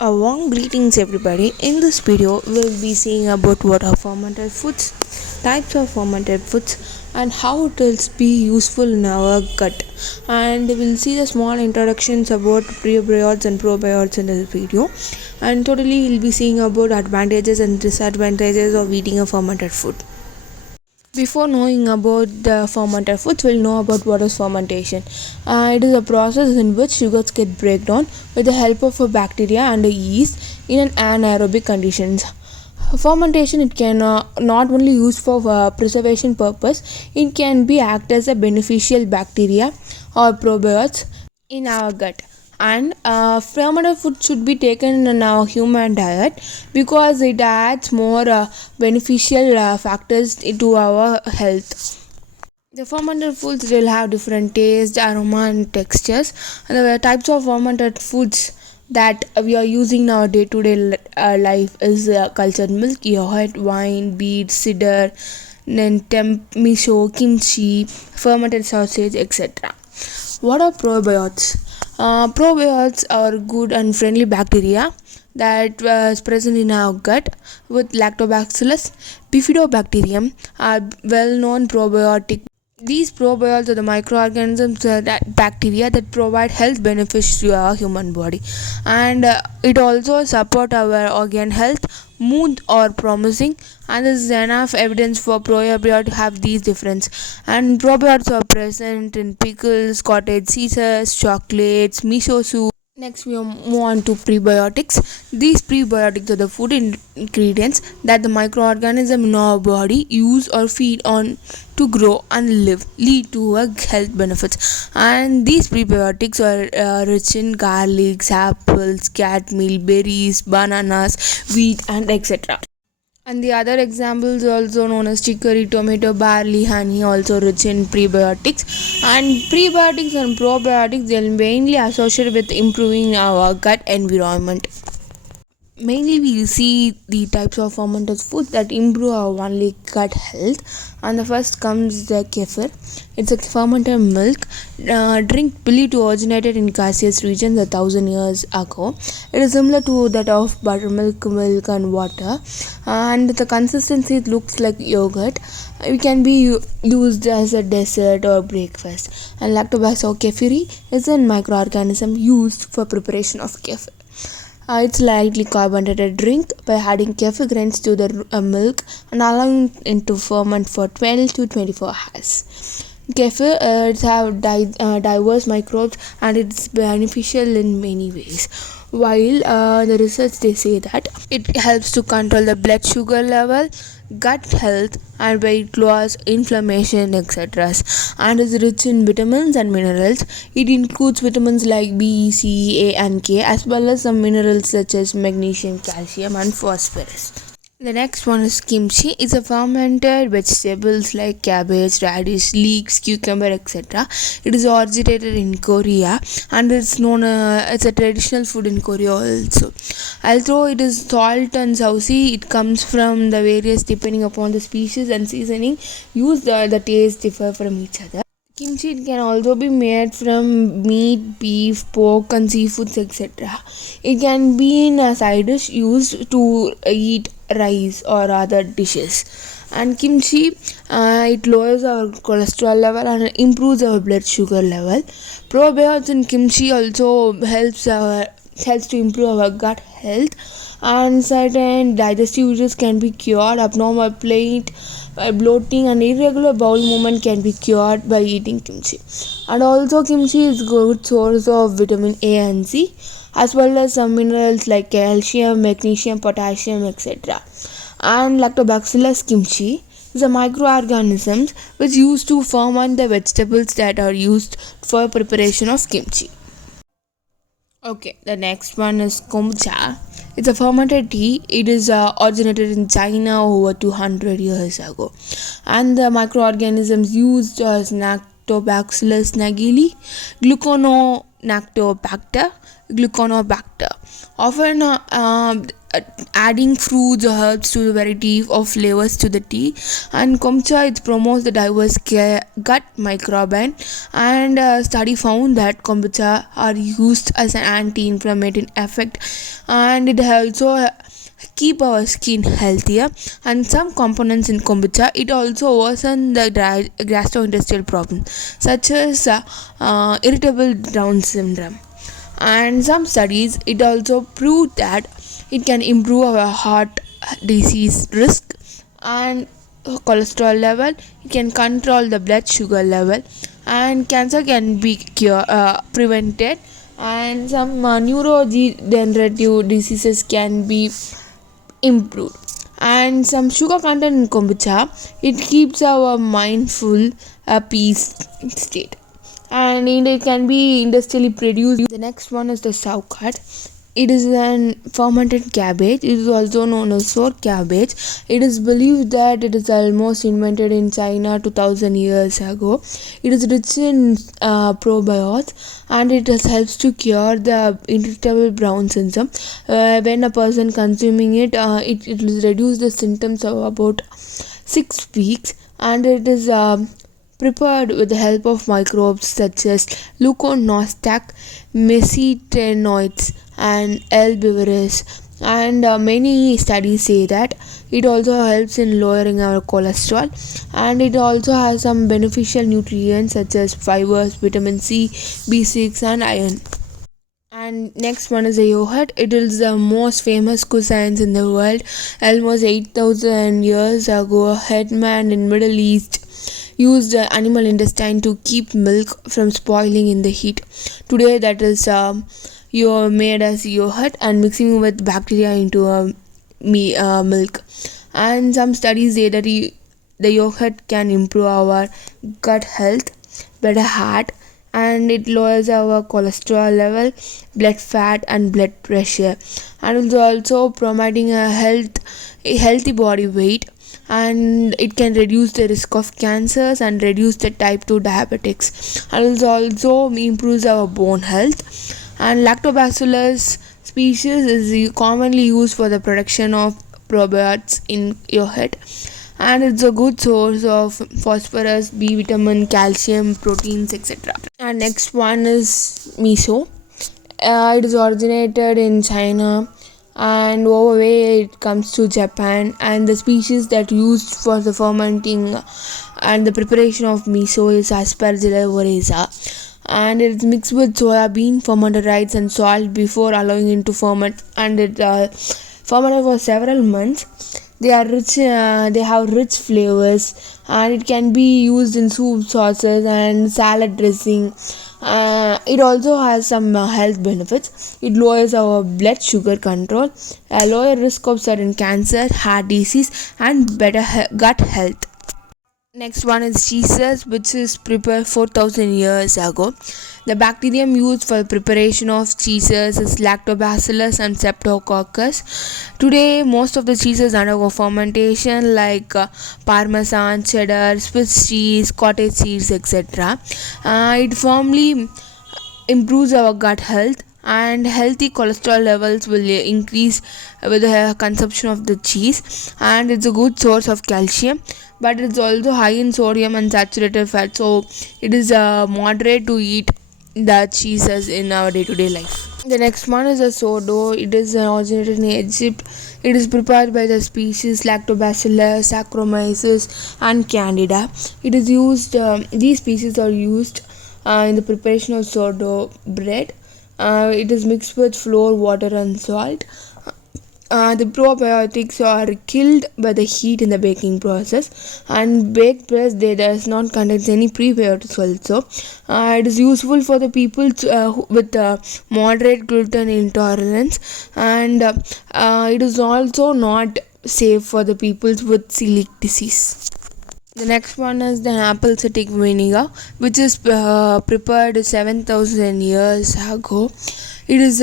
A warm greetings everybody. In this video we'll be seeing about what are fermented foods, types of fermented foods and how it will be useful in our gut. And we'll see the small introductions about prebiotics and probiotics in this video. And totally we'll be seeing about advantages and disadvantages of eating a fermented food. Before knowing about the fermented foods, we'll know about what is fermentation. It is a process in which sugars get breakdown with the help of a bacteria and a yeast in an anaerobic conditions. Fermentation it can not only used for preservation purpose, it can be act as a beneficial bacteria or probiotics in our gut. And fermented food should be taken in our human diet because it adds more beneficial factors to our health. The fermented foods will have different taste, aroma and textures. And the types of fermented foods that we are using in our day-to-day life is cultured milk, yogurt, wine, beet, cider, then miso, kimchi, fermented sausage, etc. What are probiotics? Probiotics are good and friendly bacteria that was present in our gut with lactobacillus bifidobacterium are well-known probiotic. These probiotics are the microorganisms that bacteria that provide health benefits to our human body, and it also support our organ health, mood or promising. And there is enough evidence for probiotics to have these difference. And probiotics are present in pickles, cottage cheeses, chocolates, miso soup. Next, we move on to prebiotics. These prebiotics are the food ingredients that the microorganism in our body use or feed on to grow and live, lead to health benefits. And these prebiotics are rich in garlics, apples, cat meal, berries, bananas, wheat, and etc. And the other examples also known as chicory, tomato, barley, honey, also rich in prebiotics. And prebiotics and probiotics they are mainly associated with improving our gut environment. Mainly we see the types of fermented foods that improve our only gut health, and the first comes the kefir. It's a fermented milk drink believed to originated in Caucasus region 1,000 years ago. It is similar to that of buttermilk, milk and water, and the consistency looks like yogurt. It can be used as a dessert or breakfast. And lactobacillus kefiri is a microorganism used for preparation of kefir. It's lightly carbonated drink by adding kefir grains to the milk and allowing it to ferment for 12 to 24 hours. Kefir it have diverse microbes and it's beneficial in many ways. While the research they say that it helps to control the blood sugar level, gut health and weight loss, inflammation, etc. And is rich in vitamins and minerals. It includes vitamins like B, C, A and K as well as some minerals such as magnesium, calcium and phosphorus. The next one is kimchi. It's a fermented vegetables like cabbage, radish, leeks, cucumber, etc. It is originated in Korea and it's known it's a traditional food in Korea also. Although it is salt and saucy, it comes from the various depending upon the species and seasoning used. The taste differ from each other. Kimchi can also be made from meat, beef, pork and seafoods etc. It can be in a side dish used to eat rice or other dishes. And kimchi it lowers our cholesterol level and improves our blood sugar level. Probiotics in kimchi also helps to improve our gut health, and certain digestive issues can be cured. Abnormal plate bloating and irregular bowel movement can be cured by eating kimchi. And also kimchi is good source of vitamin A and C as well as some minerals like calcium, magnesium, potassium, etc. And lactobacillus kimchi is a microorganisms which used to ferment the vegetables that are used for preparation of kimchi. Okay, the next one is kombucha. It's a fermented tea. It is originated in China over 200 years ago. And the microorganisms used as Lactobacillus nagili, Nactobacter, Gluconobacter. Often adding fruits or herbs to the variety of flavors to the tea. And kombucha, it promotes the diverse gut microbiome. And study found that kombucha are used as an anti-inflammatory effect, and it also keep our skin healthier. And some components in kombucha, it also worsen the gastrointestinal problems such as irritable bowel syndrome. And some studies, it also proved that it can improve our heart disease risk and cholesterol level. It can control the blood sugar level, and cancer can be prevented. And some neurodegenerative diseases can be improved. And some sugar content in kombucha, it keeps our mind full, a peace state, and it can be industrially produced. The next one is the sauerkraut. It is an fermented cabbage. It is also known as sour cabbage. It is believed that it is almost invented in China 2000 years ago. It is rich in probiotics, and it helps to cure the irritable bowel syndrome. When a person consuming it, it will reduce the symptoms of about 6 weeks, and it is prepared with the help of microbes such as leuconostac, mesitenoids, and L. beveris. And many studies say that it also helps in lowering our cholesterol, and it also has some beneficial nutrients such as fibers, vitamin C, B6, and iron. And next one is the yogurt. It is the most famous cuisine in the world. Almost 8,000 years ago, a headman in Middle East used animal intestine to keep milk from spoiling in the heat. Today, that is you made as yogurt and mixing with bacteria into milk. And some studies say that the yogurt can improve our gut health, better heart, and it lowers our cholesterol level, blood fat, and blood pressure, and it's also promoting a healthy body weight. And it can reduce the risk of cancers and reduce the type 2 diabetics, and it also improves our bone health. And lactobacillus species is commonly used for the production of probiotics in yogurt, and it's a good source of phosphorus, B vitamin, calcium, proteins, etc. And next one is miso. It is originated in China, and overway it comes to Japan. And the species that used for the fermenting and the preparation of miso is Aspergillus oryza, and it's mixed with soya bean, fermented rice, and salt before allowing it to ferment. And it fermented for several months. They are rich. They have rich flavors, and it can be used in soup, sauces, and salad dressing. It also has some health benefits. It lowers our blood sugar control, a lower risk of certain cancer, heart disease, and better gut health. Next one is cheeses, which is prepared 4,000 years ago. The bacterium used for preparation of cheeses is Lactobacillus and Streptococcus. Today, most of the cheeses undergo fermentation like Parmesan, cheddar, Swiss cheese, cottage cheese, etc. It firmly improves our gut health, and healthy cholesterol levels will increase with the consumption of the cheese. And it's a good source of calcium, but it's also high in sodium and saturated fat, so it is moderate to eat the cheeses in our day-to-day life. The next one is a sourdough. It is originated in Egypt. It is prepared by the species Lactobacillus, Saccharomyces, and Candida. It is used. These species are used in the preparation of sourdough bread. It is mixed with flour, water, and salt. The probiotics are killed by the heat in the baking process, and baked bread they does not contain any prebiotics also. It is useful for the people with moderate gluten intolerance, and it is also not safe for the people with celiac disease. The next one is the apple citric vinegar, which is prepared 7,000 years ago. It is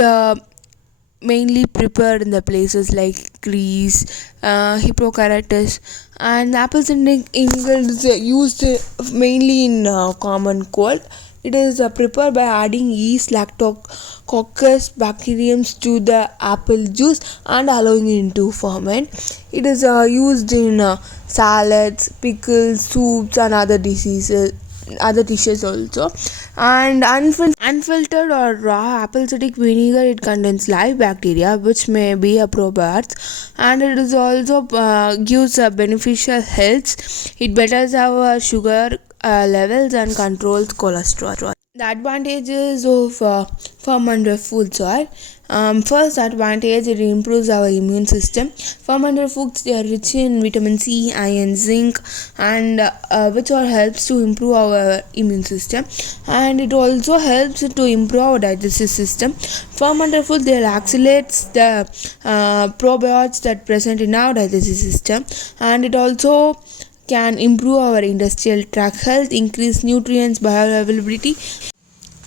mainly prepared in the places like Greece, Hippocrates, and apple citric vinegar is used mainly in common cold. It is prepared by adding yeast, lactococcus bacteriums to the apple juice and allowing it to ferment. It is used in salads, pickles, soups, and other dishes also. And unfiltered or raw apple citric vinegar, it contains live bacteria which may be a probiotics, and it is also gives a beneficial health. It betters our sugar levels and controls cholesterol. The advantages of fermented foods are, first advantage, it improves our immune system. Fermented foods, they are rich in vitamin C, iron, zinc, and which all helps to improve our immune system, and it also helps to improve our digestive system. Fermented food, they accelerates the probiotics that present in our digestive system, and it also can improve our industrial tract health, increase nutrients bioavailability.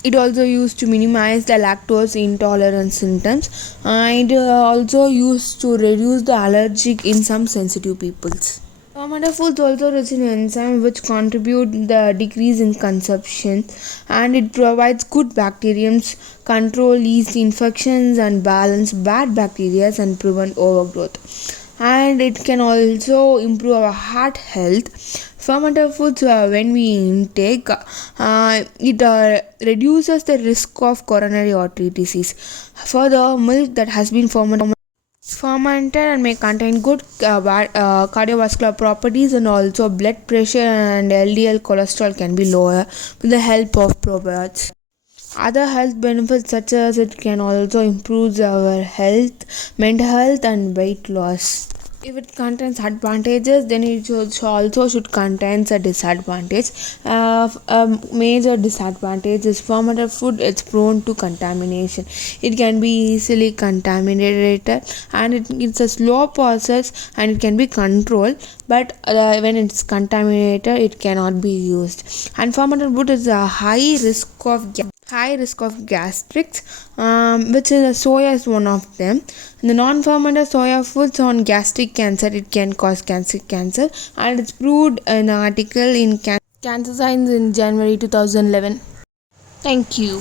It also used to minimize the lactose intolerance symptoms, and also used to reduce the allergic in some sensitive peoples. Fermented foods also rich in enzymes which contribute the decrease in consumption, and it provides good bacteriums, control yeast infections and balance bad bacteria and prevent overgrowth. And it can also improve our heart health. Fermented foods, when we intake, it reduces the risk of coronary artery disease. Further, milk that has been fermented and may contain good cardiovascular properties, and also blood pressure and LDL cholesterol can be lower with the help of probiotics. Other health benefits, such as it can also improve our health, mental health, and weight loss. If it contains advantages, then it also should contain a disadvantage. A major disadvantage is fermented food. It's prone to contamination. It can be easily contaminated, and it's a slow process, and it can be controlled. But when it's contaminated, it cannot be used. And fermented food is a high risk of gastrics, which is soya is one of them. The non-fermented soya foods on gastric cancer, it can cause cancer, and it's proved in an article in Cancer Science in January 2011. Thank you.